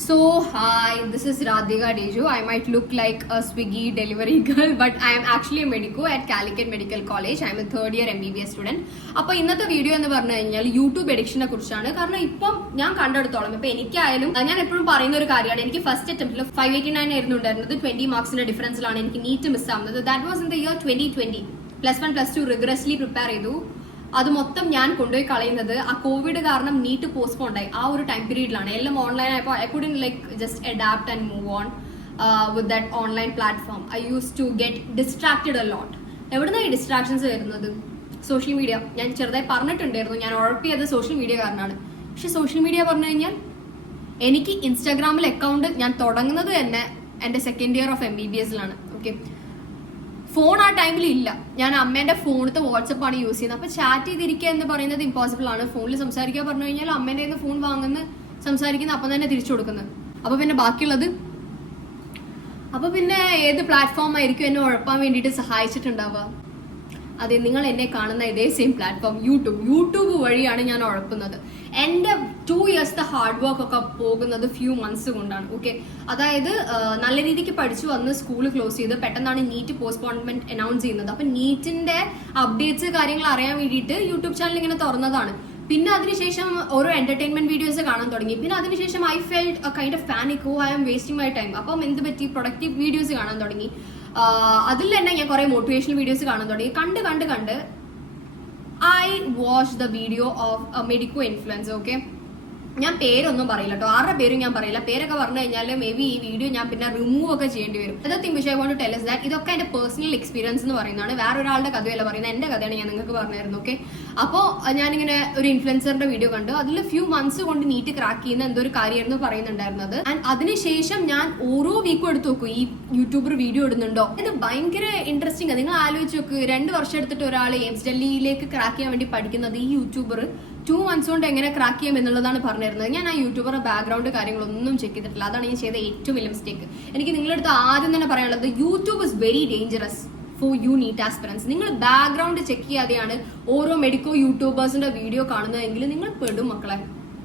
So, hi, this is Radhika Deju. I might look like a Swiggy delivery girl, but I am actually a medico at Calicut Medical College. I am a third year MBBS student. അപ്പോൾ ഇന്നത്തെ video എന്ന് പറഞ്ഞു കഴിഞ്ഞാൽ YouTube എഡിക്ഷനെ കുറിച്ചാണ്. കാരണം ഇപ്പം ഞാൻ കണ്ടെടുത്തോളം ഇപ്പൊ എനിക്കായാലും ഞാൻ എപ്പോഴും പറയുന്ന ഒരു കാര്യമാണ്, എനിക്ക് ഫസ്റ്റ് അറ്റംപ്റ്റിൽ 589 ആയിരുന്നു ഉണ്ടായിരുന്നത്. 20 മാർക്സിന്റെ ഡിഫറൻസിലാണ് എനിക്ക് നീറ്റ് മിസ് ആവുന്നത്. That was in the year 2020. +1 +2 rigorously prepare ചെയ്തു. അത് മൊത്തം ഞാൻ കൊണ്ടുപോയി കളയുന്നത് ആ കോവിഡ് കാരണം നീറ്റ് പോസ്റ്റ്പോണ്ട് ആയി ആ ഒരു ടൈം പീരീഡിലാണ്. എല്ലാം ഓൺലൈൻ ആയപ്പോൾ I couldn't like just adapt and move on with that online platform. I use to get distracted a lot. എവിടുന്നാണ് ഈ ഡിസ്ട്രാക്ഷൻസ് വരുന്നത്? Social media. ഞാൻ ചെറുതായി പറഞ്ഞിട്ടുണ്ടായിരുന്നു, ഞാൻ ഉഴപ്പിയത് സോഷ്യൽ മീഡിയ കാരണമാണ്. പക്ഷെ സോഷ്യൽ മീഡിയ പറഞ്ഞു കഴിഞ്ഞാൽ എനിക്ക് ഇൻസ്റ്റാഗ്രാമിൽ അക്കൗണ്ട് ഞാൻ തുടങ്ങുന്നത് തന്നെ എൻ്റെ സെക്കൻഡ് ഇയർ ഓഫ് MBBS-ലാണ്. ഓക്കെ, ഫോൺ ആ ടൈമിൽ ഇല്ല. ഞാൻ അമ്മേന്റെ ഫോണിലത്തെ വാട്സപ്പ് ആണ് യൂസ് ചെയ്യുന്നത്. അപ്പൊ ചാറ്റ് ചെയ്തിരിക്കുക എന്ന് പറയുന്നത് ഇമ്പോസിബിൾ ആണ്. ഫോണിൽ സംസാരിക്കുക പറഞ്ഞു കഴിഞ്ഞാൽ അമ്മേന്റെ ഫോൺ വാങ്ങുന്ന സംസാരിക്കുന്ന അപ്പം തന്നെ തിരിച്ചു കൊടുക്കുന്നത്. അപ്പൊ പിന്നെ ബാക്കിയുള്ളത് ഏത് പ്ലാറ്റ്ഫോം ആയിരിക്കും എന്നെ ഉഴപ്പാൻ വേണ്ടിയിട്ട് സഹായിച്ചിട്ടുണ്ടാവുക? അതെ, നിങ്ങൾ എന്നെ കാണുന്ന ഇതേ സെയിം പ്ലാറ്റ്ഫോം യൂട്യൂബ് വഴിയാണ് ഞാൻ ഉഴപ്പുന്നത്. എൻ്റെ 2 ഇയേഴ്സത്തെ ഹാർഡ് വർക്ക് ഒക്കെ പോകുന്നത് ഫ്യൂ മന്ത്സ് കൊണ്ടാണ്. ഓക്കെ, അതായത് നല്ല രീതിക്ക് പഠിച്ചു വന്ന് സ്കൂൾ ക്ലോസ് ചെയ്ത് പെട്ടെന്നാണ് നീറ്റ് പോസ്റ്റ്പോൺമെന്റ് അനൗൺസ് ചെയ്യുന്നത്. അപ്പൊ നീറ്റിന്റെ അപ്ഡേറ്റ്സ് കാര്യങ്ങൾ അറിയാൻ വേണ്ടിയിട്ട് യൂട്യൂബ് ചാനൽ ഇങ്ങനെ തുറന്നതാണ്. പിന്നെ അതിനുശേഷം ഓരോ എന്റർടൈൻമെന്റ് വീഡിയോസ് കാണാൻ തുടങ്ങി. പിന്നെ അതിനുശേഷം I felt a kind of panic, I am wasting my time. അപ്പം എന്ത് പറ്റി? പ്രൊഡക്റ്റീവ് വീഡിയോസ് കാണാൻ തുടങ്ങി. അതിൽ തന്നെ ഞാൻ കുറെ മോട്ടിവേഷണൽ വീഡിയോസ് കാണാൻ തുടങ്ങി. കണ്ട് I watch the video of A medico influencer. Okay, ഞാൻ പേരൊന്നും പറയില്ല കേട്ടോ, ആരുടെ പേരും ഞാൻ പറയില്ല. പേരൊക്കെ പറഞ്ഞു കഴിഞ്ഞാൽ മേ ബി ഈ വീഡിയോ ഞാൻ പിന്നെ റിമൂവ് ഒക്കെ ചെയ്യേണ്ടി വരും. Other thing which I want to tell is that ഇതൊക്കെ എന്റെ പേഴ്സണൽ എക്സ്പീരിയൻസ് എന്ന് പറയുന്നതാണ്, വേറൊരാളുടെ കഥയല്ല പറയുന്നത്, എന്റെ കഥയാണ് ഞാൻ നിങ്ങൾക്ക് പറഞ്ഞായിരുന്നു. ഓക്കെ, അപ്പോൾ ഞാനിങ്ങനെ ഒരു ഇൻഫ്ലുവൻസറിന്റെ വീഡിയോ കണ്ടു. അതിൽ ഫ്യൂ മന്ത്സ് കൊണ്ട് നീറ്റ് ക്രാക്ക് ചെയ്യുന്ന എന്തോ ഒരു കാര്യമായിരുന്നു പറയുന്നുണ്ടായിരുന്നത്. ആൻഡ് അതിനുശേഷം ഞാൻ ഓരോ വീക്കും എടുത്ത് നോക്കും ഈ യൂട്യൂബർ വീഡിയോ ഇടുന്നുണ്ടോ. ഇത് ഭയങ്കര ഇൻട്രസ്റ്റിംഗ് ആണ്. നിങ്ങൾ ആലോചിച്ച് നോക്ക്, 2 വർഷം എടുത്തിട്ട് ഒരാൾ എയിംസ് ഡൽഹിയിലേക്ക് ക്രാക്ക് ചെയ്യാൻ വേണ്ടി പഠിക്കുന്നത്, ഈ യൂട്യൂബർ 2 മന്ത്സ് കൊണ്ട് എങ്ങനെ ക്രാക്ക് ചെയ്യാം എന്നുള്ളതാണ് പറഞ്ഞിരുന്നത്. ഞാൻ ആ യൂട്യൂബറുടെ ബാക്ക്ഗ്രൗണ്ട് കാര്യങ്ങളൊന്നും ചെക്ക് ചെയ്തിട്ടില്ല. അതാണ് ഞാൻ ചെയ്ത ഏറ്റവും വലിയ മിസ്റ്റേക്ക്. എനിക്ക് നിങ്ങളുടെ അടുത്ത് ആദ്യം തന്നെ പറയാനുള്ളത്, YouTube is very dangerous for you need aspirants. നിങ്ങൾ ബാക്ക്ഗ്രൗണ്ട് ചെക്ക് ചെയ്യാതെയാണ് ഓരോ മെഡിക്കോ യൂട്യൂബേഴ്സിന്റെ വീഡിയോ കാണുന്നതെങ്കിൽ നിങ്ങൾ പെടും മക്കളെ.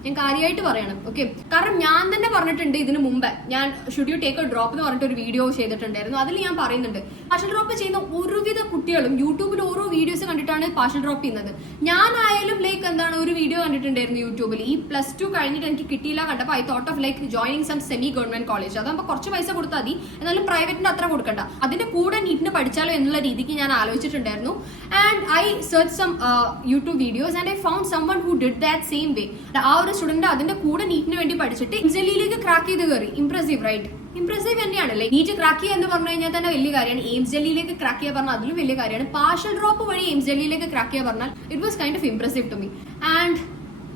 ഞാൻ കാര്യമായിട്ട് പറയണം. ഓക്കെ, കാരണം ഞാൻ തന്നെ പറഞ്ഞിട്ടുണ്ട് ഇതിന് മുമ്പ്. ഞാൻ should you take A drop എന്ന് പറഞ്ഞിട്ട് ഒരു വീഡിയോ ചെയ്തിട്ടുണ്ടായിരുന്നു. അതിൽ ഞാൻ പറയുന്നുണ്ട്, പാർഷ്യൽ ഡ്രോപ്പ് ചെയ്യുന്ന ഒരുവിധ കുട്ടികളും യൂട്യൂബിൽ ഓരോ വീഡിയോസ് കണ്ടിട്ടാണ് പാർഷ്യൽ ഡ്രോപ്പ് ചെയ്യുന്നത്. ഞാനായാലും ലൈക്ക് ഒരു വീഡിയോ കണ്ടിട്ടുണ്ടായിരുന്നു യൂട്യൂബിൽ. ഈ +2 കഴിഞ്ഞിട്ട് എനിക്ക് കിട്ടിയില്ല കണ്ടപ്പോൾ I thought of like joining some semi government college. അതാകുമ്പോൾ കുറച്ച് പൈസ കൊടുത്താൽ മതി, എന്നാലും പ്രൈവറ്റിന് അത്ര കൊടുക്കണ്ട, അതിന്റെ കൂടെ നീറ്റിന് പഠിച്ചാലോ എന്നുള്ള രീതിക്ക് ഞാൻ ആലോചിച്ചിട്ടുണ്ടായിരുന്നു. And I search some YouTube videos and I found someone who did that same way. ആ ഒരു സ്റ്റുഡന്റ് അതിന്റെ കൂടെ നീറ്റിന് വേണ്ടി പഠിച്ചിട്ട് എയിംസ് ക്രാക്ക് ചെയ്ത് കയറി. Impressive, right? ഇംപ്രസീവ് തന്നെയാണ്. ലൈക്ക് നീറ്റ് ക്രാക്ക് ചെയ്യുക എന്ന് പറഞ്ഞു കഴിഞ്ഞാൽ തന്നെ വലിയ കാര്യമാണ്. എയിംസ് ഡൽഹിയിലേക്ക് ക്രാക്ക് ചെയ്യാൻ പറഞ്ഞാൽ അതിലും വലിയ കാര്യമാണ്. പാർഷ്യൽ ഡ്രോപ്പ് വഴി എയിംസ് ഡൽഹിയിലേക്ക് ക്രാക്ക് ചെയ്യാൻ പറഞ്ഞാൽ it was kind of impressive to me. And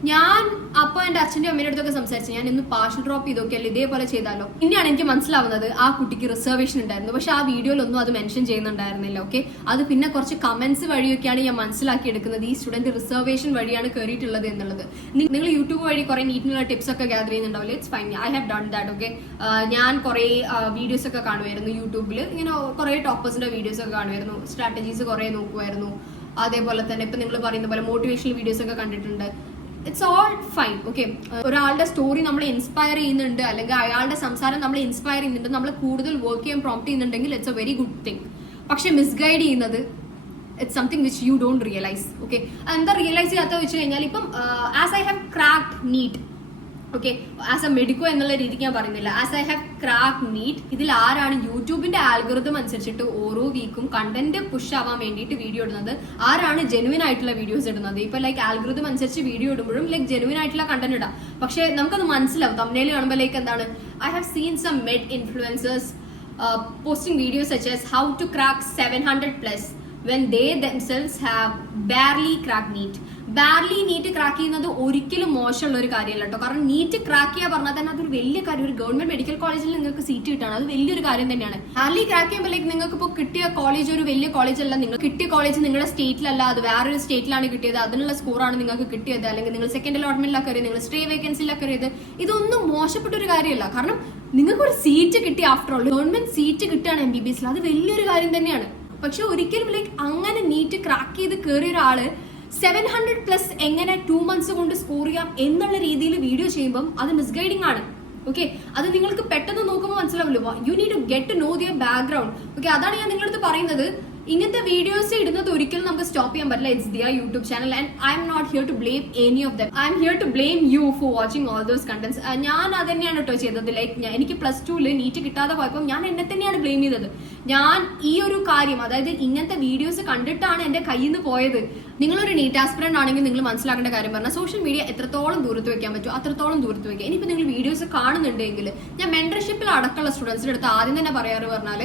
ഞാൻ അപ്പോൾ എന്റെ അച്ഛൻ്റെ അമ്മയുടെ അടുത്തൊക്കെ സംസാരിച്ചു, ഞാൻ ഇന്ന് പാർഷ്യൽ ഡ്രോപ്പ് ചെയ്തൊക്കെയല്ലോ, ഇതേപോലെ ചെയ്താലോ. പിന്നെയാണ് എനിക്ക് മനസ്സിലാവുന്നത് ആ കുട്ടിക്ക് റിസർവേഷൻ ഉണ്ടായിരുന്നു. പക്ഷെ ആ വീഡിയോയിലൊന്നും അത് മെൻഷൻ ചെയ്യുന്നുണ്ടായിരുന്നില്ല. ഓക്കെ, അത് പിന്നെ കുറച്ച് കമന്റ്സ് വഴിയൊക്കെയാണ് ഞാൻ മനസ്സിലാക്കി എടുക്കുന്നത് ഈ സ്റ്റുഡന്റ് റിസർവേഷൻ വഴിയാണ് കയറിയിട്ടുള്ളത് എന്നുള്ളത്. നിങ്ങൾ യൂട്യൂബ് വഴി കുറെ നീറ്റിനുള്ള ടിപ്സ് ഒക്കെ ഗ്യാദർ ചെയ്യുന്നുണ്ടാവില്ല. It's fine, I have done that. Okay, ഞാൻ കുറെ വീഡിയോസ് ഒക്കെ കാണുമായിരുന്നു യൂട്യൂബിൽ. ഇങ്ങനെ കുറെ ടോപ്പേഴ്സിന്റെ വീഡിയോസ് ഒക്കെ കാണുമായിരുന്നു, സ്ട്രാറ്റജീസ് കുറെ നോക്കുമായിരുന്നു. അതേപോലെ തന്നെ ഇപ്പൊ നിങ്ങൾ പറയുന്ന പോലെ മോട്ടിവേഷണൽ വീഡിയോസ് ഒക്കെ കണ്ടിട്ടുണ്ട്. It's all fine. ഓക്കെ, ഒരാളുടെ സ്റ്റോറി നമ്മളെ ഇൻസ്പയർ ചെയ്യുന്നുണ്ട്, അല്ലെങ്കിൽ അയാളുടെ സംസാരം നമ്മളെ ഇൻസ്പയർ ചെയ്യുന്നുണ്ട്, നമ്മൾ കൂടുതൽ വർക്ക് ചെയ്യാൻ പ്രോംപ്റ്റ് ചെയ്യുന്നുണ്ടെങ്കിൽ it's a very good thing. പക്ഷെ മിസ്ഗൈഡ് ചെയ്യുന്നത് it's something which you don't realise. Okay, എന്താ റിയലൈസ് ചെയ്യാത്ത വെച്ച് കഴിഞ്ഞാൽ ഇപ്പം as I have cracked NEET, okay, as a medico എന്നുള്ള രീതിക്ക് ഞാൻ പറയുന്നില്ല, as I have crack NEET. ഇതിൽ ആരാണ് യൂട്യൂബിന്റെ ആൽഗോരിതം അനുസരിച്ചിട്ട് ഓരോ വീക്കും കണ്ടന്റ് പുഷ് ആവാൻ വേണ്ടിയിട്ട് വീഡിയോ ഇടുന്നത്? ആരാണ് ജെനുവിൻ ആയിട്ടുള്ള വീഡിയോസ് ഇടുന്നത്? ഇപ്പൊ ലൈക്ക് ആൽഗോരിതം അനുസരിച്ച് വീഡിയോ ഇടുമ്പോഴും ലൈക്ക് ജെനുവിൻ ആയിട്ടുള്ള കണ്ടന്റ് ഇടാം. പക്ഷെ നമുക്കത് മനസ്സിലാവും തംബ്നെയിൽ കാണുമ്പോൾ like I have seen some med influencers posting videos such as how to crack 700+ when they themselves have barely cracked NEET. Barely NEET crack ചെയ്യുന്നത് ഒരിക്കലും മോശമുള്ള ഒരു കാര്യമല്ല കേട്ടോ. കാരണം നീറ്റ് ക്രാക്ക് ചെയ്യാൻ പറഞ്ഞാൽ തന്നെ അതൊരു വലിയ കാര്യം. ഒരു ഗവൺമെന്റ് മെഡിക്കൽ കോളേജിൽ നിങ്ങൾക്ക് സീറ്റ് കിട്ടണം, അത് വലിയൊരു കാര്യം തന്നെയാണ്. ബാർലി ക്രാക്ക് ചെയ്യുമ്പോൾ ലൈക്ക് നിങ്ങൾക്ക് ഇപ്പോൾ കിട്ടിയ കോളേജ് ഒരു വലിയ കോളേജ് അല്ല, നിങ്ങൾ കിട്ടിയ കോളേജ് നിങ്ങളുടെ സ്റ്റേറ്റിലല്ല, അത് വേറൊരു സ്റ്റേറ്റിലാണ് കിട്ടിയത്, അതിനുള്ള സ്കോറാണ് നിങ്ങൾക്ക് കിട്ടിയത്, അല്ലെങ്കിൽ നിങ്ങൾ സെക്കൻഡ് അലോട്ട്മെന്റിലൊക്കെ കയറിയത്, നിങ്ങൾ സ്റ്റേ വേക്കൻസിയിലൊക്കെ കയറിയത്. ഇതൊന്നും മോശപ്പെട്ട ഒരു കാര്യമല്ല. കാരണം നിങ്ങൾക്ക് ഒരു സീറ്റ് കിട്ടി, ആഫ്റ്റർ ഓൾ ഗവൺമെന്റ് സീറ്റ് കിട്ടുകയാണ് MBBS-ൽ, അത് വലിയൊരു കാര്യം തന്നെയാണ്. പക്ഷെ ഒരിക്കലും ലൈക്ക് അങ്ങനെ നീറ്റ് ക്രാക്ക് ചെയ്ത് കയറിയ ഒരാള് 700+ എങ്ങനെ 2 മന്ത്സ് കൊണ്ട് സ്കോർ ചെയ്യാം എന്നുള്ള രീതിയിൽ വീഡിയോ ചെയ്യുമ്പം അത് മിസ്ഗൈഡിങ് ആണ്. ഓക്കെ, അത് നിങ്ങൾക്ക് പെട്ടെന്ന് നോക്കുമ്പോൾ മനസ്സിലാവില്ല. You need to get to know their background. Okay, അതാണ് ഞാൻ നിങ്ങളടുത്ത് പറയുന്നത്. ഇങ്ങനത്തെ വീഡിയോസ് ഇടുന്നത് ഒരിക്കലും നമുക്ക് സ്റ്റോപ്പ് ചെയ്യാൻ പറ്റില്ല. It's their YouTube channel and I M not here to blame any of them. I am here to blame you for watching all those contents. ഞാൻ അത് തന്നെയാണ് കേട്ടോ ചെയ്തത്. ലൈക്ക് എനിക്ക് +2 നീറ്റ് കിട്ടാതെ പോയപ്പോൾ ഞാൻ എന്നെ തന്നെയാണ് ബ്ലെയിം ചെയ്തത്. ഞാൻ ഈ ഒരു കാര്യം, അതായത് ഇങ്ങനത്തെ വീഡിയോസ് കണ്ടിട്ടാണ് എന്റെ കയ്യിൽ നിന്ന് പോയത്. നിങ്ങളൊരു നീറ്റ് ആസ്പിറന്റ് ആണെങ്കിൽ നിങ്ങൾ മനസ്സിലാക്കേണ്ട കാര്യം പറഞ്ഞാൽ സോഷ്യൽ മീഡിയ എത്രത്തോളം ദൂരത്ത് വെക്കാൻ പറ്റും അത്രത്തോളം ദൂരത്ത് വെക്കുക. ഇനിയിപ്പോൾ നിങ്ങൾ വീഡിയോസ് കാണുന്നുണ്ടെങ്കിൽ, ഞാൻ മെന്റർഷിപ്പിൽ അടക്കമുള്ള സ്റ്റുഡൻസിന്റെ അടുത്ത് ആദ്യം തന്നെ പറയാറ് പറഞ്ഞാൽ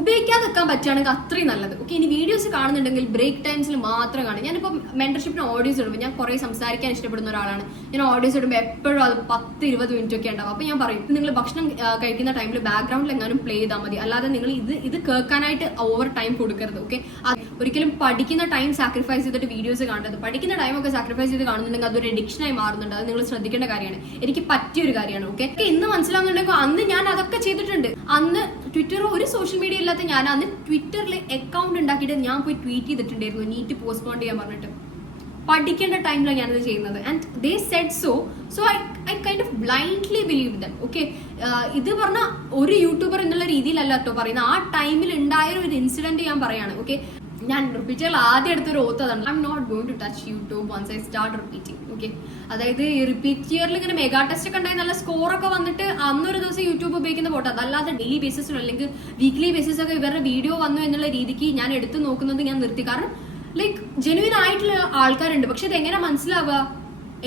ഉപയോഗിക്കാതെ വെക്കാൻ പറ്റുകയാണെങ്കിൽ അത്രയും നല്ലത്. ഓക്കെ, ഇനി വീഡിയോസ് കാണുന്നുണ്ടെങ്കിൽ ബ്രേക്ക് ടൈംസിൽ മാത്രം കാണും. ഞാനിപ്പോൾ മെന്റർഷിപ്പിന് ഓഡിയോസ് ഇടുമ്പോൾ ഞാൻ കുറേ സംസാരിക്കാൻ ഇഷ്ടപ്പെടുന്ന ഒരാളാണ്. ഞാൻ ഓഡിയോസ് ഇടുമ്പോൾ എപ്പോഴും അത് 10-20 മിനിറ്റ് ഒക്കെ ഉണ്ടാവും. അപ്പോൾ ഞാൻ പറയും, നിങ്ങൾ ഭക്ഷണം കഴിക്കുന്ന ടൈമിൽ ബാക്ക്ഗ്രൗണ്ടിൽ എങ്ങാനും പ്ലേ ചെയ്താൽ മതി, അല്ലാതെ നിങ്ങൾ ഇത് കേൾക്കാനായിട്ട് ഓവർ ടൈം കൊടുക്കരുത്. ഓക്കെ, ഒരിക്കലും പഠിക്കുന്ന ടൈം സാക്രിഫൈസ് ചെയ്തിട്ട് വീഡിയോസ് കാണരുത്. പഠിക്കുന്ന ടൈമൊക്കെ സാക്രിഫൈസ് ചെയ്ത് കാണുന്നുണ്ടെങ്കിൽ അതൊരു അഡിക്ഷനായി മാറുന്നുണ്ട്. അത് നിങ്ങൾ ശ്രദ്ധിക്കേണ്ട കാര്യമാണ്. എനിക്ക് പറ്റിയൊരു കാര്യമാണ്. ഓക്കെ, ഇന്ന് മനസ്സിലാവുന്നുണ്ടെങ്കിൽ അന്ന് ഞാൻ അതൊക്കെ ചെയ്തിട്ടുണ്ട്. അന്ന് ട്വിറ്ററോ ഒരു സോഷ്യൽ മീഡിയ ഇല്ലാത്ത ഞാൻ അന്ന് ട്വിറ്ററിൽ അക്കൗണ്ട് ഉണ്ടാക്കിയിട്ട് ഞാൻ പോയി ട്വീറ്റ് ചെയ്തിട്ടുണ്ടായിരുന്നു നീറ്റ് പോസ്റ്റ്പോൺ ചെയ്യാൻ പറഞ്ഞിട്ട്. പഠിക്കേണ്ട ടൈമിലാണ് ഞാനത് ചെയ്യുന്നത്. And they Z so I kind of blindly believe dum. Okay, ഇത് പറഞ്ഞ ഒരു യൂട്യൂബർ എന്നുള്ള രീതിയിലല്ല കേട്ടോ പറയുന്നത്. ആ ടൈമിൽ ഉണ്ടായ ഒരു ഇൻസിഡന്റ് ഞാൻ പറയാണ്. ഓക്കെ, ഞാൻ റിപ്പീറ്ററിൽ ആദ്യം എടുത്തൊരു ഓത്തതാണ്, I M not going to touch YouTube once I start repeating. Okay, അതായത് ഈ റിപ്പീറ്റ് ഇയറിൽ ഇങ്ങനെ മെഗാ ടെസ്റ്റ് ഒക്കെ ഉണ്ടായി നല്ല സ്കോറൊക്കെ വന്നിട്ട് അന്നൊരു ദിവസം യൂട്യൂബ് ഉപയോഗിക്കുന്ന പോട്ടെ, അതല്ലാതെ ഡെയിലി ബേസിസിലോ അല്ലെങ്കിൽ വീക്ക്ലി ബേസിസൊക്കെ ഇവരുടെ വീഡിയോ വന്നു എന്നുള്ള രീതിക്ക് ഞാൻ എടുത്തു നോക്കുന്നത് ഞാൻ നിർത്തി. കാരണം ലൈക്ക് ജെനുവിൻ ആയിട്ടുള്ള ആൾക്കാരുണ്ട്, പക്ഷെ ഇത് എങ്ങനെ മനസ്സിലാവുക?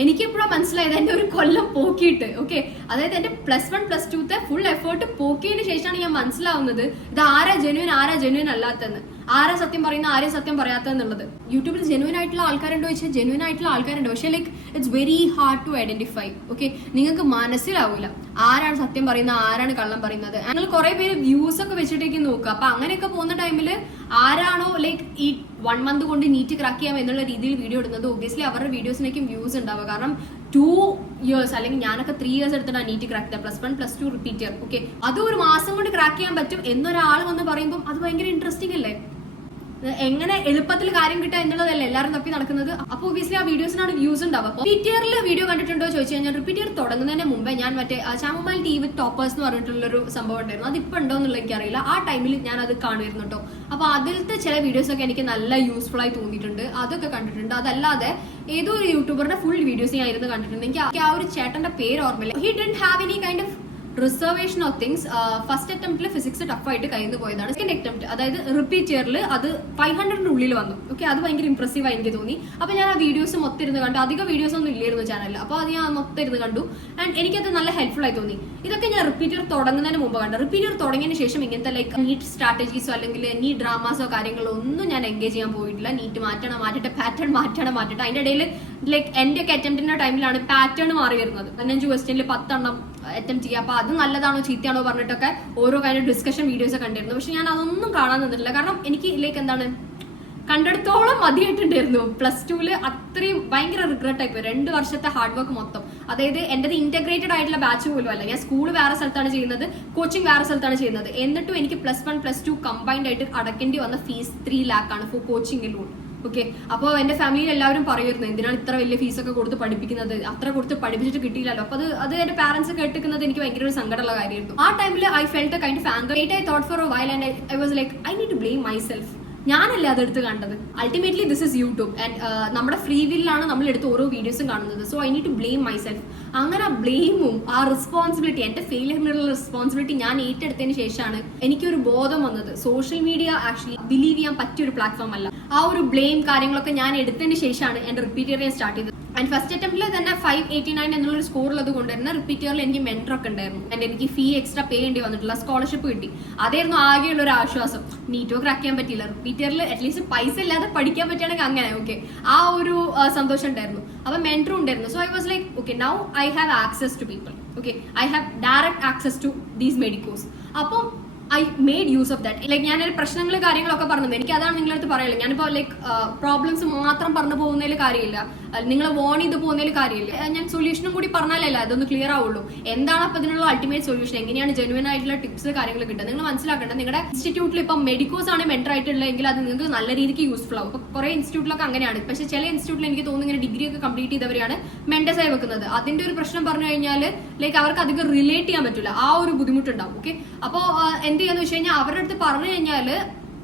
എനിക്കെപ്പോഴാണ് മനസ്സിലായത്, എന്റെ ഒരു കൊല്ലം പോക്കിയിട്ട്. ഓക്കെ, അതായത് എന്റെ +1 +2 ഫുൾ എഫേർട്ട് പോക്കിയതിന് ശേഷമാണ് ഞാൻ മനസ്സിലാവുന്നത് ഇത് ആരാ ജെനുവിൻ അല്ലാത്തെന്ന്, ആരാ സത്യം പറയുന്ന ആരെയും സത്യം പറയാത്തതെന്നുള്ളത്. യൂട്യൂബിൽ ജെനുവിൻ ആയിട്ടുള്ള ആൾക്കാരുണ്ടോ ചോദിച്ചാൽ ജെനുവിൻ ആയിട്ടുള്ള ആൾക്കാരുണ്ട്, പക്ഷേ like it's very hard to identify. Okay, നിങ്ങൾക്ക് മനസ്സിലാവൂല ആരാണ് സത്യം പറയുന്നത് ആരാണ് കള്ളം പറയുന്നത്. നിങ്ങൾ കുറെ പേര് വ്യൂസ് ഒക്കെ വെച്ചിട്ടേക്ക് നോക്കുക. അപ്പൊ അങ്ങനെയൊക്കെ പോകുന്ന ടൈമിൽ ആരാണോ ലൈക്ക് ഈ 1 month കൊണ്ട് നീറ്റ് ക്രാക്ക് ചെയ്യാം എന്നുള്ള രീതിയിൽ വീഡിയോ ഇടുന്നത്, ഒബ്വിയസ്ലി അവരുടെ വീഡിയോസിനേക്കും വ്യൂസ് ഉണ്ടാവുക. കാരണം 2 years അല്ലെങ്കിൽ ഞാനൊക്കെ 3 years എടുത്തിട്ടാണ് നീറ്റ് ക്രാക്ക് ചെയ്തത്, +1 +2 റിപ്പീറ്റ് ഇയർ. ഓക്കെ, അത് ഒരു മാസം കൊണ്ട് ക്രാക്ക് ചെയ്യാൻ പറ്റും എന്നൊരാൾ വന്ന് പറയുമ്പോൾ അത് ഭയങ്കര ഇൻട്രസ്റ്റിംഗ് അല്ലേ? എങ്ങനെ എളുപ്പത്തിൽ കാര്യം കിട്ടുക എന്നുള്ളതല്ലേ എല്ലാവരും തപ്പി നടക്കുന്നത്. അപ്പോൾ ഒബ്വിയസ്ലി ആ വീഡിയോസിനാണ് വ്യൂസ് ഉണ്ടാവുക. റിപ്പീറ്റ് ഇയറിൽ വീഡിയോ കണ്ടിട്ടുണ്ടോ ചോദിച്ചു കഴിഞ്ഞാൽ റിപ്പീറ്റ് ഇയർ തുടങ്ങുന്നതിന് മുമ്പേ ഞാൻ മറ്റേ ചാമുമാൽ TV ടോപ്പേഴ്സ് എന്ന് പറഞ്ഞിട്ടുള്ളൊരു സംഭവം ഉണ്ടായിരുന്നു. അതിപ്പോൾ ഉണ്ടോ എന്നുള്ള എനിക്കറിയില്ല. ആ ടൈമിൽ ഞാൻ അത് കാണുമായിരുന്നു കേട്ടോ. അപ്പോൾ അതിലത്തെ ചില വീഡിയോസ് ഒക്കെ എനിക്ക് നല്ല യൂസ്ഫുൾ ആയി തോന്നിയിട്ടുണ്ട്, അതൊക്കെ കണ്ടിട്ടുണ്ട്. അതല്ലാതെ ഏതോ ഒരു യൂട്യൂബറുടെ ഫുൾ വീഡിയോസ് ഞാൻ ഇരുന്ന് കണ്ടിട്ടുണ്ട്. എനിക്ക് ആ ഒരു ചേട്ടന്റെ പേര് ഓർമ്മയില്ല. He didn't have any kind of reservation of things. First അറ്റംപ്റ്റിൽ ഫിസിക്സ് ടഫായിട്ട് കഴിഞ്ഞു പോയതാണ്. സെക്കൻഡ് അറ്റംപ്റ്റ് അതായത് റിപ്പീറ്റ് ഇയറിൽ അത് 500 ഉള്ളിൽ വന്നു. ഓക്കെ, അത് ഭയങ്കര ഇംപ്രസീവ് ആയി എനിക്ക് തോന്നി. അപ്പൊ ഞാൻ ആ വീഡിയോസ് മൊത്തം ഇരുന്ന് കണ്ടു. അധികം വീഡിയോസ് ഒന്നും ഇല്ലായിരുന്നു ചാനലിൽ, അപ്പോൾ അത് ഞാൻ മൊത്തം ഇരുന്ന് കണ്ടു. ആൻഡ് എനിക്കത് നല്ല ഹെൽപ്ഫുൾ ആയി തോന്നി. ഇതൊക്കെ ഞാൻ റിപ്പീറ്റ് ഇയർ തുടങ്ങുന്നതിന് മുമ്പ് കണ്ടു. റിപ്പീറ്റ് ഇയർ തുടങ്ങിയതിന് ശേഷം ഇങ്ങനത്തെ ലൈക്ക് നീറ്റ് സ്ട്രാറ്റജീസോ അല്ലെങ്കിൽ നീറ്റ് ഡ്രാമാസോ കാര്യങ്ങളോ ഒന്നും ഞാൻ എൻഗേജ് ചെയ്യാൻ പോയിട്ടില്ല. നീറ്റ് മാറ്റട്ടെ, പാറ്റേൺ മാറ്റട്ടെ. അതിന്റെ ഇടയിൽ ലൈക്ക് എന്റെ ഒക്കെ അറ്റംപ്റ്റിന്റെ ടൈമിലാണ് പാറ്റേൺ മാറി വരുന്നത്. 15 ക്വസ്റ്റ്യനിൽ 10 എണ്ണം അറ്റംപ്റ്റ് ചെയ്യുക. അപ്പൊ അത് നല്ലതാണോ ചീത്തയാണോ പറഞ്ഞിട്ടൊക്കെ ഓരോ കാര്യം ഡിസ്കഷൻ വീഡിയോസ് കണ്ടിരുന്നു. പക്ഷെ ഞാൻ അതൊന്നും കാണാൻ നിന്നിട്ടില്ല. കാരണം എനിക്ക് ലൈക്ക് എന്താണ് കണ്ടെടുത്തോളം മതിയായിട്ടുണ്ടായിരുന്നു. +2 അത്രയും ഭയങ്കര റിഗ്രറ്റ് ആയിപ്പോയി. 2 വർഷത്തെ ഹാർഡ് വർക്ക് മൊത്തം. അതായത് എന്റേത് ഇന്റഗ്രേറ്റഡ് ആയിട്ടുള്ള ബാച്ച് പോലും അല്ല. ഞാൻ സ്കൂൾ വേറെ സ്ഥലത്താണ് ചെയ്യുന്നത്, കോച്ചിങ് വേറെ സ്ഥലത്താണ് ചെയ്യുന്നത്. എന്നിട്ടും എനിക്ക് +1 +2 കമ്പൈൻഡ് ആയിട്ട് അടക്കേണ്ടി വന്ന ഫീസ് 3 lakh ആണ് ഫോർ കോച്ചിങ് ലോൺ. ഓക്കെ, അപ്പോൾ എന്റെ ഫാമിലിയിൽ എല്ലാവരും പറയുമായിരുന്നു എന്തിനാണ് ഇത്ര വലിയ ഫീസൊക്കെ കൊടുത്ത് പഠിപ്പിക്കുന്നത്, അത്ര കൊടുത്ത് പഠിപ്പിച്ചിട്ട് കിട്ടിയില്ലല്ലോ. അപ്പൊ അത് എന്റെ പാരന്റ്സ് കേട്ടിക്കുന്നത് എനിക്ക് ഭയങ്കര ഒരു സങ്കടമുള്ള കാര്യമായിരുന്നു. ആ ടൈമിൽ I felt a kind of anger. I thought for a while and I was like I need to blame myself. ഞാനല്ലേ അതെടുത്ത് കണ്ടത്. Ultimately this is YouTube and നമ്മുടെ ഫ്രീ വില്ലാണ് നമ്മൾ എടുത്ത് ഓരോ വീഡിയോസും കാണുന്നത്. So I need to blame myself. അങ്ങനെ ബ്ലെയിമും ആ റെസ്പോൺസിബിലിറ്റി, എന്റെ ഫെയിലിയറിനുള്ള റെസ്പോൺസിബിലിറ്റി ഞാൻ ഏറ്റെടുത്തതിന് ശേഷമാണ് എനിക്കൊരു ബോധം വന്നത് സോഷ്യൽ മീഡിയ ആക്ച്വലി ബിലീവ് ചെയ്യാൻ പറ്റിയ ഒരു പ്ലാറ്റ്ഫോം അല്ല. ആ ഒരു ബ്ലെയിം കാര്യങ്ങളൊക്കെ ഞാൻ എടുത്തതിന് ശേഷമാണ് എന്റെ റിപ്പീറ്റ് ഇയർ സ്റ്റാർട്ട് ചെയ്തത്. ആൻഡ് ഫസ്റ്റ് അറ്റംപ്റ്റിൽ തന്നെ 589 എന്നുള്ളൊരു സ്കോർ ഉള്ളത് കൊണ്ടുവരുന്ന റിപ്പീറ്റ് ഇയറിൽ എനിക്ക് മെന്റർ ഒക്കെ ഉണ്ടായിരുന്നു. ആൻഡ് എനിക്ക് ഫീ എക്സ്ട്രാ പേ ചെയ്യേണ്ടി വന്നിട്ടില്ല, സ്കോളർഷിപ്പ് കിട്ടി. അതായിരുന്നു ആകെയുള്ള ഒരു ആശ്വാസം. നീറ്റോ ക്രാക്ക് ചെയ്യാൻ പറ്റിയില്ല, റിപ്പീറ്റ് ഇയറിൽ അറ്റ്ലീസ്റ്റ് പൈസ ഇല്ലാതെ പഠിക്കാൻ പറ്റുകയാണെങ്കിൽ അങ്ങനെ ഓക്കെ, ആ ഒരു സന്തോഷം ഉണ്ടായിരുന്നു. അപ്പൊ മെന്ററും ഉണ്ടായിരുന്നു. So I was like okay, now I have access to people. Okay, I have direct access to these medicos. അപ്പം I made use of that. Like ഞാനൊരു പ്രശ്നങ്ങൾ കാര്യങ്ങളൊക്കെ പറഞ്ഞത് എനിക്ക് അതാണ് നിങ്ങളടുത്ത് പറയുള്ളത്. ഞാനിപ്പോൾ ലൈക്ക് പ്രോബ്ലംസ് മാത്രം പറഞ്ഞു പോകുന്നതിൽ കാര്യമില്ല. നിങ്ങൾ വോൺ ചെയ്ത് പോകുന്നതിൽ കാര്യമില്ല. ഞാൻ സൊല്യൂഷനും കൂടി പറഞ്ഞാലല്ല അതൊന്ന് ക്ലിയർ ആവുള്ളൂ. എന്താണ് അപ്പൊ ഇതിനുള്ള അൾട്ടിമേറ്റ് സൊല്യൂഷൻ, എങ്ങനെയാണ് ജെനുവൻ ആയിട്ടുള്ള ടിപ്സ് കാര്യങ്ങൾ കിട്ടുക. നിങ്ങൾ മനസ്സിലാക്കേണ്ടത് നിങ്ങളുടെ ഇൻസ്റ്റിറ്റ്യൂട്ടിൽ ഇപ്പം മെഡിക്കോസ് ആണ് മെന്റർ ആയിട്ടുള്ളതെങ്കിൽ അത് നിങ്ങൾക്ക് നല്ല രീതിക്ക് യൂസ്ഫുൾ ആവും. ഇപ്പൊ കുറെ ഇൻസ്റ്റിറ്റ്യൂട്ടിലൊക്കെ അങ്ങനെയാണ്. പക്ഷേ ചില ഇൻസ്റ്റിറ്റ്യൂട്ടിൽ എനിക്ക് തോന്നുന്നു ഇങ്ങനെ ഡിഗ്രി ഒക്കെ കംപ്ലീറ്റ് ചെയ്തവരെയാണ് മെന്റേഴ്സ് ആയി വെക്കുന്നത്. അതിന്റെ ഒരു പ്രശ്നം പറഞ്ഞു കഴിഞ്ഞാൽ ലൈക്ക് അവർക്ക് അധികം റിലേറ്റ് ചെയ്യാൻ പറ്റില്ല, ആ ഒരു ബുദ്ധിമുട്ടുണ്ടാവും. ഓക്കെ, അപ്പോൾ എന്ത് ചെയ്യാന്ന് വെച്ച് കഴിഞ്ഞാൽ അവരുടെ അടുത്ത് പറഞ്ഞു കഴിഞ്ഞാൽ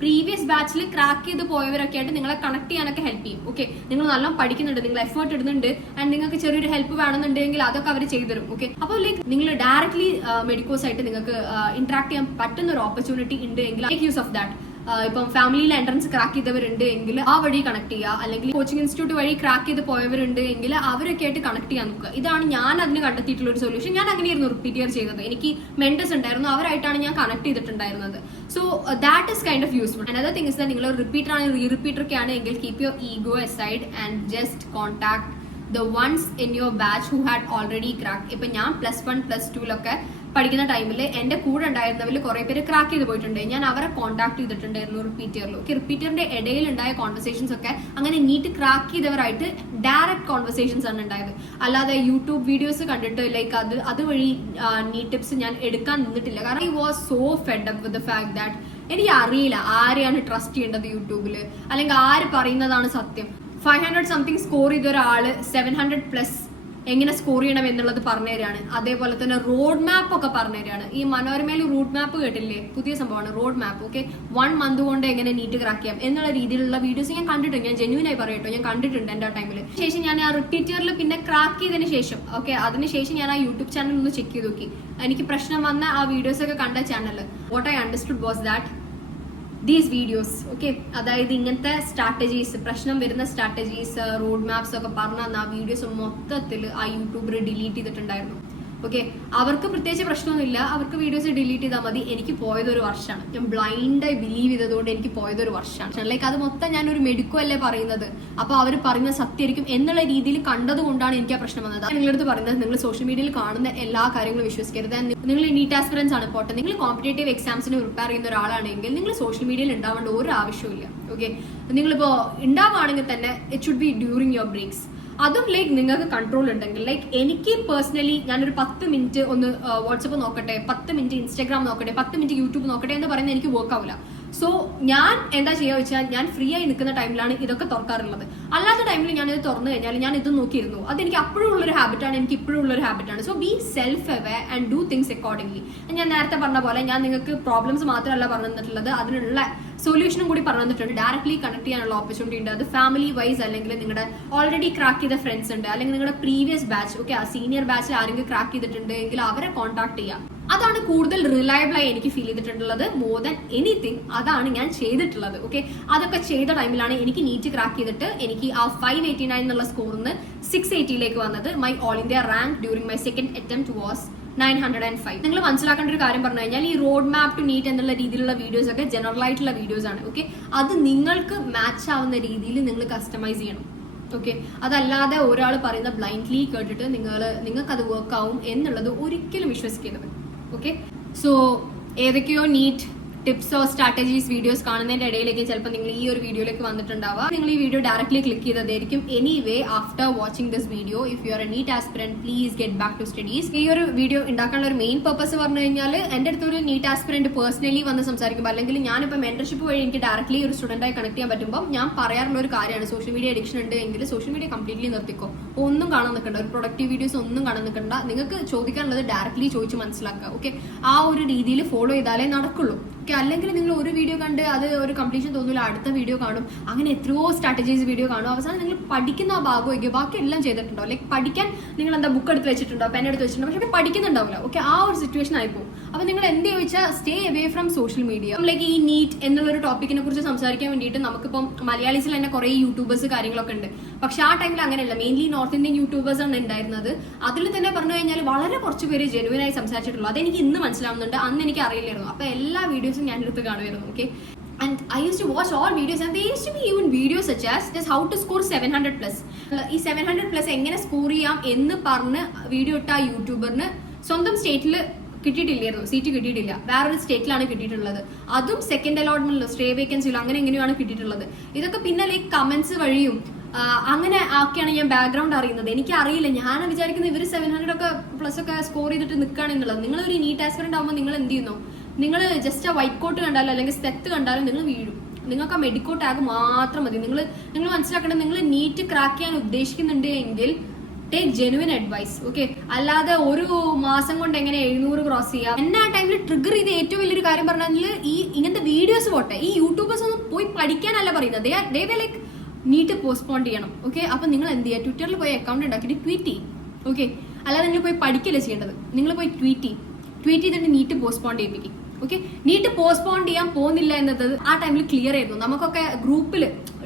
പ്രീവിയസ് ബാച്ചിൽ ക്രാക്ക് ചെയ്ത് പോയവരൊക്കെ ആയിട്ട് നിങ്ങളെ കണക്ട് ചെയ്യാനൊക്കെ ഹെൽപ്പ് ചെയ്യും. ഓക്കെ, നിങ്ങൾ നല്ലോണം പഠിക്കുന്നുണ്ട്, നിങ്ങൾ എഫേർട്ട് ഇടുന്നുണ്ട്, ആൻഡ് നിങ്ങൾക്ക് ചെറിയൊരു ഹെൽപ്പ് വേണമെന്നുണ്ടെങ്കിൽ അതൊക്കെ അവർ ചെയ്തുതരും. ഓക്കെ, അപ്പോൾ ലൈക്ക് നിങ്ങൾ ഡയറക്ട്ലി മെഡിക്കോസ് ആയിട്ട് നിങ്ങൾക്ക് ഇന്ററാക്ട് ചെയ്യാൻ പറ്റുന്ന ഒരു ഓപ്പർച്യൂണിറ്റി ഉണ്ട് എങ്കിൽ മേക്ക് യൂസ് ഓഫ് ദാറ്റ്. ഇപ്പം ഫാമിലിയിൽ എൻട്രൻസ് ക്രാക്ക് ചെയ്തവരുണ്ട് എങ്കിൽ ആ വഴി കണക്ട് ചെയ്യുക, അല്ലെങ്കിൽ കോച്ചിങ് ഇൻസ്റ്റിറ്റ്യൂട്ട് വഴി ക്രാക്ക് ചെയ്ത് പോയവരുണ്ട് എങ്കിൽ അവരൊക്കെ ആയിട്ട് കണക്ട് ചെയ്യാൻ നോക്കുക. ഇതാണ് ഞാൻ അതിന് കണ്ടെത്തിയിട്ടുള്ള ഒരു സൊല്യൂഷൻ. ഞാൻ അങ്ങനെയായിരുന്നു റിപ്പീറ്റ് ഇയർ ചെയ്തത്. എനിക്ക് മെന്റേഴ്സ് ഉണ്ടായിരുന്നു, അവരായിട്ടാണ് ഞാൻ കണക്ട് ചെയ്തിട്ടുണ്ടായിരുന്നത്. So that is kind of useful. Another thing is that നിങ്ങൾ റിപ്പീറ്റർ ആണ്, റീ റിപ്പീറ്റർ ഒക്കെ ആണ് എങ്കിൽ keep your ego aside and just contact the ones in your batch who had already cracked. ഇപ്പൊ ഞാൻ +1 +2 പഠിക്കുന്ന ടൈമിൽ എന്റെ കൂടെ ഉണ്ടായിരുന്നവരിൽ കുറെ പേര് ക്രാക്ക് ചെയ്ത് പോയിട്ടുണ്ട്. ഞാൻ അവരെ കോൺടാക്ട് ചെയ്തിട്ടുണ്ടായിരുന്നു റിപ്പീറ്ററിൽ. ഓക്കെ, റിപ്പീറ്ററിന്റെ ഇടയിൽ ഉണ്ടായ കോൺവെർസേഷൻസ് ഒക്കെ അങ്ങനെ നീറ്റ് ക്രാക്ക് ചെയ്തവരായിട്ട് ഡയറക്റ്റ് കോൺവെർസേഷൻസ് ആണ് ഉണ്ടായത്. അല്ലാതെ യൂട്യൂബ് വീഡിയോസ് കണ്ടിട്ട് ലൈക്ക് അതുവഴി നീറ്റ് ടിപ്സ് ഞാൻ എടുക്കാൻ നിന്നിട്ടില്ല. കാരണം I was so fed up with the fact that എനിക്ക് അറിയില്ല ആരെയാണ് ട്രസ്റ്റ് ചെയ്യേണ്ടത് യൂട്യൂബിൽ, അല്ലെങ്കിൽ ആര് പറയുന്നതാണ് സത്യം. 500 സംതിങ് സ്കോർ ചെയ്ത ഒരാള് 700+ എങ്ങനെ സ്കോർ ചെയ്യണം എന്നുള്ളത് പറഞ്ഞുതരാണ്. അതേപോലെ തന്നെ റോഡ് മാപ്പ് ഒക്കെ പറഞ്ഞുതരാണ്. ഈ മനോരമയിൽ റൂട്ട് മാപ്പ് കേട്ടില്ലേ, പുതിയ സംഭവമാണ് റോഡ് മാപ്പ്. ഓക്കെ, 1 മന്ത് കൊണ്ട് എങ്ങനെ നീറ്റ് ക്രാക്ക് ചെയ്യാം എന്നുള്ള രീതിയിലുള്ള വീഡിയോസ് ഞാൻ കണ്ടിട്ടുണ്ട്. ഞാൻ ജെന്യൂൻ ആയി പറയട്ടോ, ഞാൻ കണ്ടിട്ടുണ്ട് എൻ്റെ ആ ടൈമിൽ. ശേഷം ഞാൻ ആ റിപ്പീറ്ററിൽ പിന്നെ ക്രാക്ക് ചെയ്തതിന് ശേഷം അതിനുശേഷം ഞാൻ ആ യൂട്യൂബ് ചാനൽ ഒന്ന് ചെക്ക് ചെയ്ത് നോക്കി. എനിക്ക് പ്രശ്നം വന്ന ആ വീഡിയോസ് ഒക്കെ കണ്ട channel what I understood was that these videos, okay, അതായത് ഇങ്ങനത്തെ സ്ട്രാറ്റജീസ്, പ്രശ്നം വരുന്ന സ്ട്രാറ്റജീസ്, റോഡ് മാപ്സ് ഒക്കെ പറഞ്ഞ ആ വീഡിയോസ് മൊത്തത്തിൽ ആ യൂട്യൂബർ ഡിലീറ്റ് ചെയ്തിട്ടുണ്ടായിരുന്നു. ഓക്കെ, അവർക്ക് പ്രത്യേകിച്ച് പ്രശ്നമൊന്നുമില്ല, അവർക്ക് വീഡിയോസ് ഡിലീറ്റ് ചെയ്താൽ മതി. എനിക്ക് പോയതൊരു വർഷമാണ്. ഞാൻ ബ്ലൈൻഡായി ബിലീവ് ചെയ്തതുകൊണ്ട് എനിക്ക് പോയതൊരു വർഷമാണ്. ലൈക്ക് അത് മൊത്തം ഞാനൊരു മെഡിക്കോ അല്ലേ പറയുന്നത്, അപ്പോൾ അവർ പറയുന്ന സത്യമായിരിക്കും എന്നുള്ള രീതിയിൽ കണ്ടത് കൊണ്ടാണ് എനിക്ക് ആ പ്രശ്നം വന്നത്. നിങ്ങളുടെ അടുത്ത് പറയുന്നത് നിങ്ങൾ സോഷ്യൽ മീഡിയയിൽ കാണുന്ന എല്ലാ കാര്യങ്ങളും വിശ്വസിക്കരുത്. നിങ്ങൾ നീറ്റ് ആസ്പിറൻസ് ആണ് പോട്ടെ, നിങ്ങൾ കോമ്പറ്റേറ്റീവ് എക്സാംസിന് പ്രിപ്പയർ ചെയ്യുന്ന ഒരാളാണെങ്കിൽ നിങ്ങൾ സോഷ്യൽ മീഡിയയിൽ ഉണ്ടാവേണ്ട ഒരു ആവശ്യമില്ല. ഓക്കെ, നിങ്ങളിപ്പോൾ ഉണ്ടാവുകയാണെങ്കിൽ തന്നെ it should be during your breaks. അതും ലൈക്ക് നിങ്ങൾക്ക് കൺട്രോൾ ഉണ്ടെങ്കിൽ, ലൈക്ക് എനിക്ക് പേഴ്സണലി ഞാനൊരു 10 മിനിറ്റ് ഒന്ന് വാട്സപ്പ് നോക്കട്ടെ, 10 മിനിറ്റ് ഇൻസ്റ്റാഗ്രാം നോക്കട്ടെ, 10 മിനിറ്റ് യൂട്യൂബ് നോക്കട്ടെ എന്ന് പറയുന്നത് എനിക്ക് വർക്ക് ആവില്ല. സോ ഞാൻ എന്താ ചെയ്യുക വെച്ചാൽ ഞാൻ ഫ്രീ ആയി നിൽക്കുന്ന ടൈമിലാണ് ഇതൊക്കെ തുറക്കാറുള്ളത്. അല്ലാത്ത ടൈമിൽ ഞാൻ ഇത് തുറന്നു കഴിഞ്ഞാൽ ഞാൻ ഇത് നോക്കിയിരുന്നു. അതെനിക്ക് അപ്പോഴും ഉള്ളൊരു ഹാബിറ്റാണ്, എനിക്ക് ഇപ്പോഴും ഉള്ളൊരു ഹാബിറ്റാണ്. So be self aware and do things accordingly. ഞാൻ നേരത്തെ പറഞ്ഞ പോലെ ഞാൻ നിങ്ങൾക്ക് പ്രോബ്ലംസ് മാത്രമല്ല പറഞ്ഞു തന്നിട്ടുള്ളത്, അതിനുള്ള സൊല്യൂഷനും കൂടി പറഞ്ഞു തന്നിട്ടുണ്ട്. ഡയറക്ട്ലി കണക്ട് ചെയ്യാനുള്ള ഓപ്പർച്യൂണിറ്റി ഉണ്ട്. അത് ഫാമിലി വൈസ് അല്ലെങ്കിൽ നിങ്ങളുടെ ഓൾറെഡി ക്രാക്ക് ചെയ്ത ഫ്രണ്ട്സ് ഉണ്ട്, അല്ലെങ്കിൽ നിങ്ങളുടെ പ്രീവിയസ് ബാച്ച്, ഓക്കെ, ആ സീനിയർ ബാച്ചിൽ ആരെങ്കിലും ക്രാക്ക് ചെയ്തിട്ടുണ്ട് എങ്കിൽ അവരെ കോൺടാക്ട് ചെയ്യാം. അതാണ് കൂടുതൽ റിലയബിൾ ആയി എനിക്ക് ഫീൽ ചെയ്തിട്ടുള്ളത്. മോർ ദാൻ എനിത്തിങ് അതാണ് ഞാൻ ചെയ്തിട്ടുള്ളത്. ഓക്കെ, അതൊക്കെ ചെയ്ത ടൈമിലാണ് എനിക്ക് നീറ്റ് ക്രാക്ക് ചെയ്തിട്ട് എനിക്ക് ആ 589 എന്നുള്ള സ്കോറിന്ന് 680 വന്നത്. My all India rank during my second attempt was 905. നിങ്ങൾ മനസ്സിലാക്കേണ്ട ഒരു കാര്യം പറഞ്ഞു കഴിഞ്ഞാൽ ഈ റോഡ് മാപ്പ് ടു നീറ്റ് എന്നുള്ള രീതിയിലുള്ള വീഡിയോസ് ഒക്കെ ജനറൽ ആയിട്ടുള്ള വീഡിയോസ് ആണ്. ഓക്കെ, അത് നിങ്ങൾക്ക് മാച്ച് ആവുന്ന രീതിയിൽ നിങ്ങൾ കസ്റ്റമൈസ് ചെയ്യണം. ഓക്കെ, അതല്ലാതെ ഒരാൾ പറയുന്ന ബ്ലൈൻഡ്ലി കേട്ടിട്ട് നിങ്ങൾക്ക് അത് വർക്ക് ആവും എന്നുള്ളത് ഒരിക്കലും വിശ്വസിക്കരുത്. ഓക്കെ, സോ ഏതൊക്കെയോ നീറ്റ് ടിപ്സോ സ്ട്രാറ്റജീസ് വീഡിയോസ് കാണുന്നതിന്റെ ഇടയിലേക്ക് ചിലപ്പോൾ നിങ്ങൾ ഈ ഒരു വീഡിയോയിലേക്ക് വന്നിട്ടുണ്ടാവുക. നിങ്ങൾ ഈ വീഡിയോ ഡയറക്ട്ലി ക്ലിക്ക് ചെയ്തതായിരിക്കും. Anyway, after watching this video, if you are a NEET aspirant, please get back to studies. ഈ ഒരു വീഡിയോ ഉണ്ടാക്കാനുള്ള ഒരു മെയിൻ പർപ്പസ് പറഞ്ഞു കഴിഞ്ഞാൽ എൻ്റെ അടുത്തൊരു നീറ്റ് ആസ്പിറന്റ് പേഴ്സണലി വന്ന് സംസാരിക്കുമ്പോൾ, അല്ലെങ്കിൽ ഞാനിപ്പോൾ മെന്റർഷിപ്പ് വഴി എനിക്ക് ഡയറക്ട്ലി ഒരു സ്റ്റുഡന്റായി കണക്ട് ചെയ്യാൻ പറ്റുമ്പോൾ ഞാൻ പറയാറുള്ള ഒരു കാര്യമാണ്, സോഷ്യൽ മീഡിയ അഡിക്ഷൻ ഉണ്ട് എങ്കിൽ സോഷ്യൽ മീഡിയ കംപ്ലീറ്റ്ലി നിർത്തിക്കോ. ഒന്നും കാണാൻ നിൽക്കണ്ട, ഒരു പ്രൊഡക്റ്റീവ് വീഡിയോസ് ഒന്നും കാണാൻ നിൽക്കണ്ട. നിങ്ങൾക്ക് ചോദിക്കാനുള്ളത് ഡയറക്ട്ലി ചോദിച്ച് മനസ്സിലാക്കുക. ഓക്കെ, ആ ഒരു രീതിയിൽ ഫോളോ ചെയ്താലേ നടക്കുള്ളൂ. ഓക്കെ, അല്ലെങ്കിൽ നിങ്ങൾ ഒരു വീഡിയോ കണ്ട് അത് ഒരു കംപ്ലീഷൻ തോന്നില്ല, അടുത്ത വീഡിയോ കാണും, അങ്ങനെ എത്രയോ സ്ട്രാറ്റജീസ് വീഡിയോ കാണും. അവസാനം നിങ്ങൾ പഠിക്കുന്ന ആ ഭാഗമായിരിക്കും, ബാക്കി എല്ലാം ചെയ്തിട്ടുണ്ടോ. ലൈക്ക് പഠിക്കാൻ നിങ്ങൾ എന്താ ബുക്ക് എടുത്ത് വെച്ചിട്ടുണ്ടോ, പെൻ എടുത്ത് വെച്ചിട്ടുണ്ടോ, പക്ഷെ പഠിക്കുന്നുണ്ടാവില്ല. ഓക്കെ, ആ ഒരു സിറ്റുവേഷൻ ആയിപ്പോകും. അപ്പോൾ നിങ്ങൾ എന്ത് ചോദിച്ചാൽ stay away from social media. Like ഈ നീറ്റ് എന്നുള്ളൊരു ടോപ്പിക്കിനെ കുറിച്ച് സംസാരിക്കാൻ വേണ്ടിയിട്ട് നമുക്കിപ്പം മലയാളീസിൽ തന്നെ കുറേ യൂട്യൂബേഴ്സ് കാര്യങ്ങളൊക്കെ ഉണ്ട്. പക്ഷെ ആ ടൈമിൽ അങ്ങനെയല്ല, മെയിൻലി നോർത്ത് ഇന്ത്യൻ യൂട്യൂബേഴ്സ് ആണ് ഉണ്ടായിരുന്നത്. അതിൽ തന്നെ പറഞ്ഞു കഴിഞ്ഞാൽ വളരെ കുറച്ച് പേര് ജെനുവിനായി സംസാരിച്ചിട്ടുള്ളൂ. അതെനിക്ക് ഇന്ന് മനസ്സിലാവുന്നുണ്ട്, അന്ന് എനിക്ക് അറിയില്ലായിരുന്നു. അപ്പോൾ എല്ലാ വീഡിയോസും ഞാൻ എടുത്ത് കാണുമായിരുന്നു. Okay, and I used to watch all videos and there used to be even videos such as just how to score 700+. ഈ 700+ എങ്ങനെ സ്കോർ ചെയ്യാം എന്ന് പറഞ്ഞ് വീഡിയോ ഇട്ട ആ യൂട്യൂബറിന് സ്വന്തം സ്റ്റേറ്റിൽ കിട്ടിയിട്ടില്ലായിരുന്നു, സീറ്റ് കിട്ടിയിട്ടില്ല, വേറൊരു സ്റ്റേറ്റിലാണ് കിട്ടിയിട്ടുള്ളത്. അതും സെക്കൻഡ് അലോട്ട്മെന്റിലോ സ്റ്റേ വേക്കൻസിയിലോ അങ്ങനെ എങ്ങനെയാണ് കിട്ടിയിട്ടുള്ളത്. ഇതൊക്കെ പിന്നെ ലൈക്ക് കമന്റ്സ് വഴിയും അങ്ങനെ ഒക്കെയാണ് ഞാൻ ബാക്ക്ഗ്രൗണ്ട് അറിയുന്നത്. എനിക്ക് അറിയില്ല, ഞാൻ വിചാരിക്കുന്നത് ഇവർ 700 ഒക്കെ പ്ലസ് ഒക്കെ സ്കോർ ചെയ്തിട്ട് നിൽക്കുകയാണെന്നുള്ളത്. നിങ്ങൾ ഒരു നീറ്റ് ആസ്പിറന്റ് ആകുമ്പോൾ നിങ്ങൾ എന്ത് ചെയ്യുന്നു? നിങ്ങൾ ജസ്റ്റ് ആ വൈറ്റ് കോട്ട് കണ്ടാലോ അല്ലെങ്കിൽ സ്പെക്ട് കണ്ടാലോ നിങ്ങൾ വീഴും. നിങ്ങൾക്ക് ആ മെഡിക്കോ ടാഗ് മാത്രം മതി. നിങ്ങൾ മനസ്സിലാക്കേണ്ടത്, നിങ്ങൾ നീറ്റ് ക്രാക്ക് ചെയ്യാൻ ഉദ്ദേശിക്കുന്നുണ്ട് എങ്കിൽ ടേക്ക് ജെനുവിൻ അഡ്വൈസ്, ഓക്കെ? അല്ലാതെ ഒരു മാസം കൊണ്ട് എങ്ങനെ 700 ക്രോസ് ചെയ്യാം. എന്നെ ആ ടൈമിൽ ട്രിഗർ ചെയ്ത് ഏറ്റവും വലിയൊരു കാര്യം പറഞ്ഞാൽ ഈ ഇങ്ങനത്തെ വീഡിയോസ് പോട്ടെ, ഈ യൂട്യൂബേഴ്സ് ഒന്നും പോയി പഠിക്കാനല്ല പറയുന്നത്. ദേ ലൈക്ക് നീറ്റ് പോസ്റ്റ്പോൺ ചെയ്യണം, ഓക്കെ? അപ്പൊ നിങ്ങൾ എന്ത് ചെയ്യുക? ട്വിറ്ററിൽ പോയി അക്കൗണ്ട് ഉണ്ടാക്കിയിട്ട് ട്വീറ്റ് ചെയ്യും, ഓക്കെ? അല്ലാതെ നിങ്ങൾ പോയി പഠിക്കല്ല ചെയ്യേണ്ടത്. നിങ്ങൾ പോയി ട്വീറ്റ് ചെയ്തിട്ട് നീറ്റ് പോസ്റ്റ്പോൺ ചെയ്യിപ്പിക്കും, ഓക്കെ? നീറ്റ് പോസ്റ്റ്പോൺ ചെയ്യാൻ പോകുന്നില്ല എന്നത് ആ ടൈമിൽ ക്ലിയർ ആയിരുന്നു. നമുക്കൊക്കെ ഗ്രൂപ്പിൽ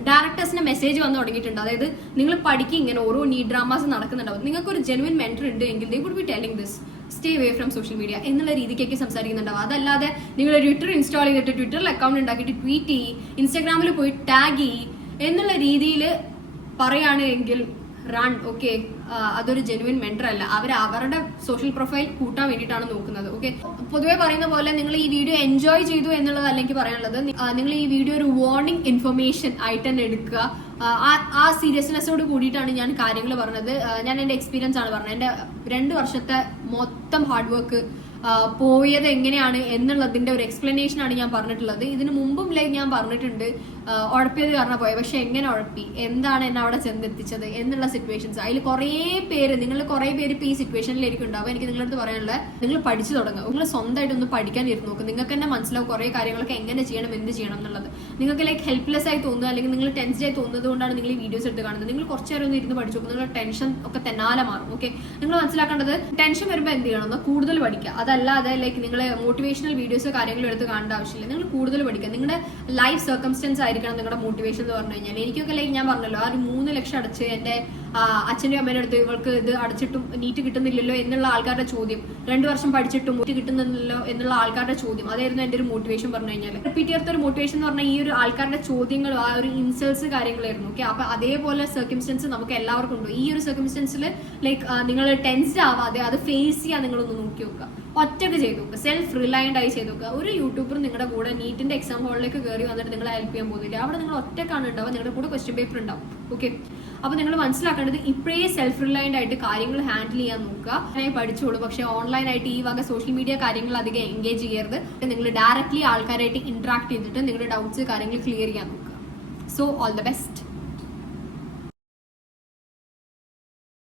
ഡയറക്ടേഴ്സിന്റെ മെസ്സേജ് വന്ന് തുടങ്ങിയിട്ടുണ്ട്. അതായത് നിങ്ങൾ പഠിക്കും, ഇങ്ങനെ ഓരോ നീറ്റ് ഡ്രാമാസ് നടക്കുന്നുണ്ടാവും, നിങ്ങൾക്ക് ഒരു ജെനുവിൻ മെന്റർ ഉണ്ട് എങ്കിൽ they would be telling this, stay away from social media എന്നുള്ള രീതിക്കൊക്കെ സംസാരിക്കുന്നുണ്ടാവും. അതല്ലാതെ നിങ്ങൾ ട്വിറ്റർ ഇൻസ്റ്റാൾ ചെയ്തിട്ട് ട്വിറ്ററിൽ അക്കൗണ്ട് ഉണ്ടാക്കിയിട്ട് ട്വീറ്റ് ചെയ്യും, ഇൻസ്റ്റാഗ്രാമിൽ പോയി ടാഗ് ചെയ്യും എന്നുള്ള രീതിയിൽ പറയുകയാണെങ്കിൽ റൺ, ഓക്കെ? അതൊരു ജെനുവിൻ മെന്റർ അല്ല. അവരുടെ സോഷ്യൽ പ്രൊഫൈൽ കൂട്ടാൻ വേണ്ടിയിട്ടാണ് നോക്കുന്നത്, ഓക്കെ? പൊതുവെ പറയുന്ന പോലെ നിങ്ങൾ ഈ വീഡിയോ എൻജോയ് ചെയ്തു എന്നുള്ളതല്ല എനിക്ക് പറയാനുള്ളത്. നിങ്ങൾ ഈ വീഡിയോ ഒരു വാർണിംഗ് ഇൻഫർമേഷൻ ആയിട്ട് തന്നെ എടുക്കുക. ആ സീരിയസ്നെസ്സോട് കൂടിയിട്ടാണ് ഞാൻ കാര്യങ്ങൾ പറഞ്ഞത്. ഞാൻ എൻ്റെ എക്സ്പീരിയൻസ് ആണ് പറഞ്ഞത്. എൻ്റെ 2 വർഷത്തെ മൊത്തം ഹാർഡ് വർക്ക് പോയത് എങ്ങനെയാണ് എന്നുള്ളതിന്റെ ഒരു എക്സ്പ്ലനേഷൻ ആണ് ഞാൻ പറഞ്ഞിട്ടുള്ളത്. ഇതിനു മുമ്പും ഞാൻ പറഞ്ഞിട്ടുണ്ട് ഉഴപ്പിയത് കാരണം പോയത്, പക്ഷെ എങ്ങനെ ഉഴപ്പി, എന്താണ് എന്നെ അവിടെ ചെന്നെത്തിച്ചത് എന്നുള്ള സിറ്റുവേഷൻസ്. അതിൽ നിങ്ങൾ കുറേ പേര് ഇപ്പൊ ഈ സിറ്റുവേഷനിലായിരിക്കും ഉണ്ടാവും. എനിക്ക് നിങ്ങളടുത്ത് പറയാനുള്ളത്, നിങ്ങൾ പഠിച്ചു തുടങ്ങുക. നിങ്ങൾ സ്വന്തമായിട്ടൊന്ന് പഠിക്കാൻ ഇരുന്ന് നോക്കുക. നിങ്ങൾക്ക് തന്നെ മനസ്സിലാവും കുറേ കാര്യങ്ങളൊക്കെ എങ്ങനെ ചെയ്യണം, എന്ത് ചെയ്യണം എന്നുള്ളത്. നിങ്ങൾക്ക് ലൈക്ക് ഹെൽപ്ലെസ് ആയി തോന്നുക അല്ലെങ്കിൽ നിങ്ങൾ ടെൻസ്ഡ് ആയി തോന്നുന്നത് കൊണ്ടാണ് നിങ്ങൾ ഈ വീഡിയോസ് എടുത്ത് കാണുന്നത്. നിങ്ങൾ കുറച്ച് നേരം ഒന്ന് ഇരുന്ന് പഠിച്ചു നോക്കുക, നിങ്ങളുടെ ടെൻഷൻ ഒക്കെ തെന്നാലെ മാറും, ഓക്കെ? നിങ്ങൾ മനസ്സിലാക്കേണ്ടത്, ടെൻഷൻ വരുമ്പോൾ എന്ത് ചെയ്യണം? ഒന്ന് കൂടുതൽ പഠിക്കുക. അതല്ലാതെ ലൈക്ക് നിങ്ങൾ മോട്ടിവേഷണൽ വീഡിയോസോ കാര്യങ്ങളോ എടുത്ത് കാണേണ്ട ആവശ്യമില്ല. നിങ്ങൾ കൂടുതൽ പഠിക്കുക. നിങ്ങളുടെ ലൈഫ് സർക്കംസ്റ്റൻസ് ആയിരിക്കണം നിങ്ങളുടെ മോട്ടിവേഷൻ എന്ന് പറഞ്ഞു കഴിഞ്ഞാൽ. എനിക്കൊക്കെ ലൈക്ക് ഞാൻ പറഞ്ഞല്ലോ, ആ ഒരു 3 ലക്ഷം അടച്ച് എൻ്റെ അച്ഛൻ്റെ അമ്മേൻ്റെ അടുത്ത് ഇവൾക്ക് ഇത് അടച്ചിട്ടും നീറ്റ് കിട്ടുന്നില്ലല്ലോ എന്നുള്ള ആൾക്കാരുടെ ചോദ്യം, 2 വർഷം പഠിച്ചിട്ടും നീറ്റ് കിട്ടുന്നില്ലല്ലോ എന്നുള്ള ആൾക്കാരുടെ ചോദ്യം, അതായിരുന്നു എൻ്റെ ഒരു മോട്ടിവേഷൻ പറഞ്ഞു കഴിഞ്ഞാൽ. റിപ്പീറ്റ് ചെയ്യാത്ത ഒരു മോട്ടിവേഷൻ എന്ന് പറഞ്ഞാൽ ഈ ഒരു ആൾക്കാരുടെ ചോദ്യങ്ങളും ആ ഒരു ഇൻസൾട്ട്സ് കാര്യങ്ങളായിരുന്നു, ഓക്കെ? അപ്പൊ അതേപോലെ സർക്കംസ്റ്റൻസ് നമുക്ക് എല്ലാവർക്കും ഉണ്ട്. ഈ ഒരു സർക്കംസ്റ്റൻസിൽ ലൈക്ക് നിങ്ങൾ ടെൻസ്ഡ് ആവാതെ അത് ഫേസ് ചെയ്യാൻ നിങ്ങളൊന്ന് നോക്കി നോക്കുക. ഒറ്റക്ക് ചെയ്ത് നോക്കുക, സെൽഫ് റിലയൻഡ് ആയി ചെയ്ത് നോക്കുക. ഒരു യൂട്യൂബർ നിങ്ങളുടെ കൂടെ നീറ്റിന്റെ എക്സാം ഹോളിലേക്ക് കയറി വന്നിട്ട് നിങ്ങളെ ഹെൽപ്പ് ചെയ്യാൻ പോകുന്നില്ല. അവിടെ നിങ്ങൾ ഒറ്റക്കാണ് ഉണ്ടാവുക, നിങ്ങളുടെ കൂടെ ക്വസ്റ്റ്യൻ പേപ്പർ ഉണ്ടാവും, ഓക്കെ? അപ്പൊ നിങ്ങൾ മനസ്സിലാക്കേണ്ടത്, ഇപ്പോഴേ സെൽഫ് റിലയൻഡ് ആയിട്ട് കാര്യങ്ങൾ ഹാൻഡിൽ ചെയ്യാൻ നോക്കുക. അങ്ങനെ പഠിച്ചോളൂ, പക്ഷെ ഓൺലൈനായിട്ട് ഈ വക സോഷ്യൽ മീഡിയ കാര്യങ്ങൾ അധികം എൻഗേജ് ചെയ്യരുത്. നിങ്ങൾ ഡയറക്റ്റ്ലി ആൾക്കാരായിട്ട് ഇന്ററാക്ട് ചെയ്തിട്ട് നിങ്ങളുടെ ഡൗട്ട്സ് കാര്യങ്ങൾ ക്ലിയർ ചെയ്യാൻ നോക്കുക. So all the best.